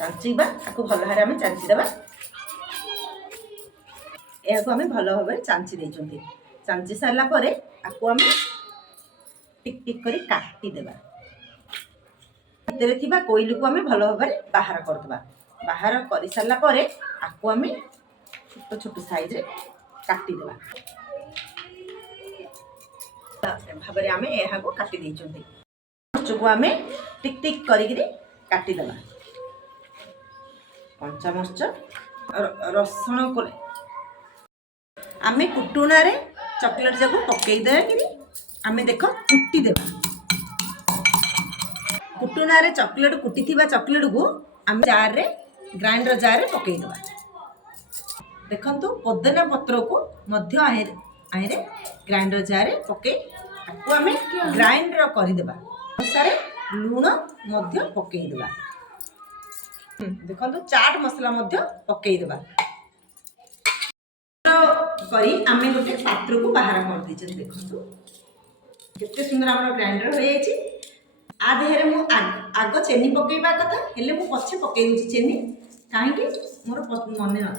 चांचिबा आपको भल भाव आम चांचीदेवा यह आम भल भाव चांची देइछंती चांची सारा पर आपको आम टिक टिक कर काटिदेवा भितर कोइल को आम भल भाव बाहर करदे बाहर कर सारा पर आपको आम छोट छोट साइज काटिदेवा भाव आम यह काटी देइछंती मरच को आम टिक टिक करिक काटिदेवा कंचा मरच रसुण को आम कुटुना रे चॉकलेट जाक पकईदे कि आम देख कुटीदेवा कुटुना रे चॉकलेट कुटी चॉकलेट को आम जार रे ग्राइंडर जार रे पकईदेवा देखंतु पुदीना पत्र को मध्य आइरे ग्राइंडर जार रे पकई आपको आम ग्राइंडर करदेवा अनुसार लुण मध्य पकईदेवा देखंतु चाट मसला मध्य पकईदेवा करी आम गोटे पात्र को बाहर कर दीजिए देखो केते सुंदर आम ग्राइंडर हो जाए आ देहरे मु आग चेनी पकेबा कथा हेले मु पछे पकई दूची चेनी कहीं मोर मन ना